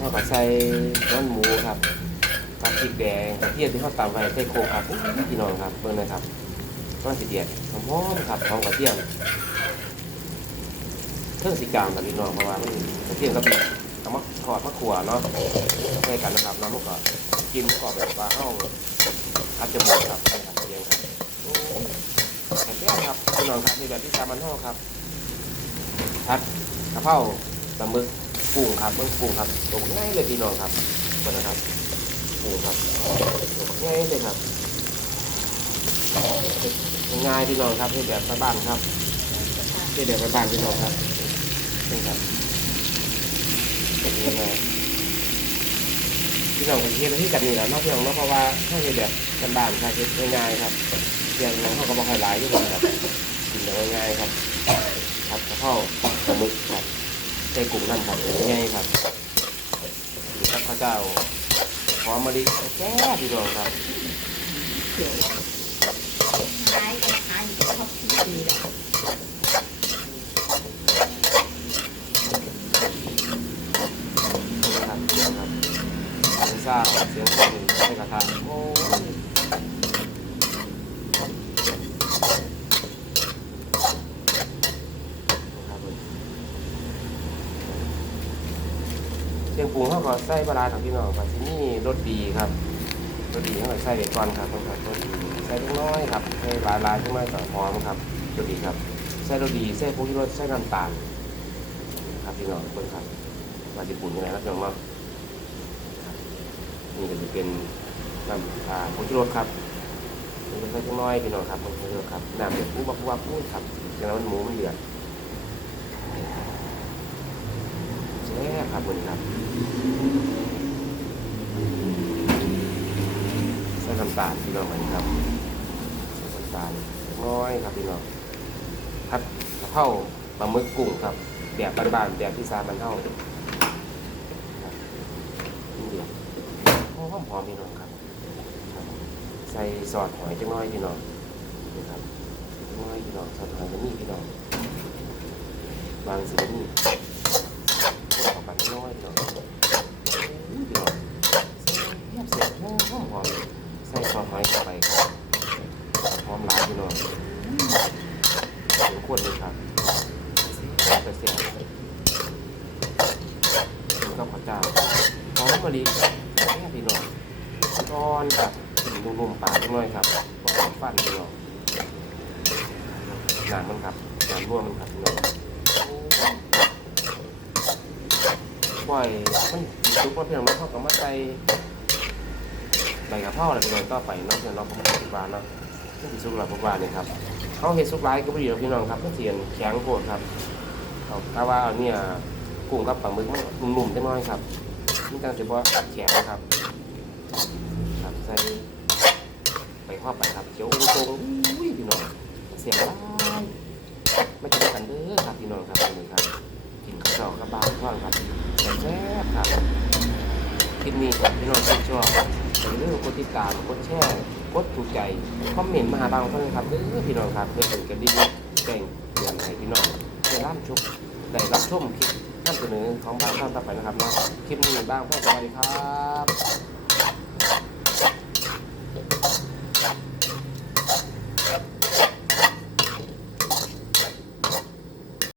เราก็ใส่น้ำหมูครับกับพริกแดงกระเทียมที่เขาตำไว้ใส่โคกครับพี่น้องครับเบิ่งนะครับก้อนสีเดียดหอมๆครับหอมกระเทียมเครื่องสีกลางกับพี่น้องเพราะว่ามันกระเทียมกับพริกเอามาทอดมะขัวเนาะใส่กันนะครับแล้วมันก็กินกรอบแบบว่าเฮาคัดจมูกครับนี่ครับเรียงครับโอ้ยแข็งแรงครับพี่น้องครับในแบบที่สามันเฮาครับผัดกระเพราปลาหมึก กุ้งครับเบิ้งกุ้งครับตรงง่ายเลยพี่น้องครับเบิ้งนะครับกุ้งครับตรงง่ายเลยครับง่ายพี่น้องครับที่แบบบ้านครับที่แบบบ้านพี่น้องครับนี่ครับเป็นยังไงพี่น้องกันเทียบที่กันนี่แหละนอกเพียงเนเพราะว่าถ้าเฮ็ดแบบบ้านๆครับเฮ็ดง่ายครับเพียงน้องเขาก็บอกให้หลายอยู่คนครับกินแบบง่ายครับครับเพราปลาหมึกครับ ใส่กลุ่มน้ำครับง่ายครับนี่ครับข้าวเจ้าหอมมะลิแก่พี่น้องครับขายขายอยู่ครบทุกปีแล้วนะครับเสียงครับเสียงซ่าเสียงคนใส่กระทะโอ้ยนะครับผม เชียงปรุงเขาก็ใส่ปลาร้าของพี่น้องครับที่นี่รสดีครับรสดีเขาก็ใส่เบคอนครับต้องใส่รสดีใส่เล็กน้อยครับใส่หลายๆขึ้นมาต่อหอมครับรสดีครับใส่รสดีใส่ผงชูรสใส่น้ำตาลครับพี่น้องทุกคนครับมาญี่ปุ่นยังไงครับพี่น้องเนาะนี่ก็จะเป็นน้ำอ่าผงชูรสครับนี่ก็ใส่จังน้อยพี่น้องครับผงชูรสครับน้ำเดือดปุ๊บปั๊บปุ๊บปั๊บปุ๊บครับจากนั้นมันหมูมันเดือดแช่ครับคุณครับ ใส่น้ำตาลพี่น้องเหมครับใส่น้ำตาลน้อยครับพี่น้องผัดกะเพราปลาหมึกกุ้งครับ แบบบ้านๆแบบที่ซามันเท่านี่เดียวหอมหอมๆพี่น้องครับ ใส่ซอสหอยจังน้อยพี่น้องนี่ครับจังน้อยพี่น้องซอสหอยจะมีพี่น้องบางสีนี่พวกของกันน้อยพี่น้องอุ้ยพี่น้องเสียบเสียบหอมหอมหอม ใส่ซอสหอยเข้าไปครับหอมหลายพี่น้องสมควรเลยครับเปอร์เซ็นต์แล้วก็พระเจ้าหอมมะลิแค่พี่น้องก้อนกับนุ่มๆปากน้อยครับก็หอฟันพี่น้องน้ำมันครับน้ำร่วมมันครับพี่น้องปล่อยมันซุปว่าเพียงมันเข้ากับมาใส่ ใบกระเพราอะไรพี่น้องต่อไปเนาะเดี๋ยวเราผมคิดว่าเนาะนี่คือซุปหลักผมว่านี่ยครับเขาเห็ดซุปไร้ก็ไม่ดีหรอกพี่น้องครับเพื่อเสียนแข็งโคตรครับครับถ้าว่าเอาเนี่ยกุ้งกับปลาหมึกมันหนุ่มๆจังน้อยครับนี่จังสิบ่แข็งครับ ครับใส่ไปครอบไปครับเจียวตรงอุ้ยพี่น้องเสียงร้ายมากินกันเด้อครับพี่น้องครับนี่ครับกินข้าวเจ้ากับบางท่อนครับแซ่บครับคลิปนี้พี่น้องชอบ อย่าลืมกดติดตามกดแชร์กดถูกใจคอมเมนต์มาหาเรางท่านครับเด้อพี่น้องครับเพื่อเป็นกระดิ่งแจ้งเตือนให้พี่น้องได้รับชมได้รับชมคลิปท่นเสนอของบ้านท่านต่อไปนะครับเนาะคลิปนี้บ้างท่านสวัสดีครับ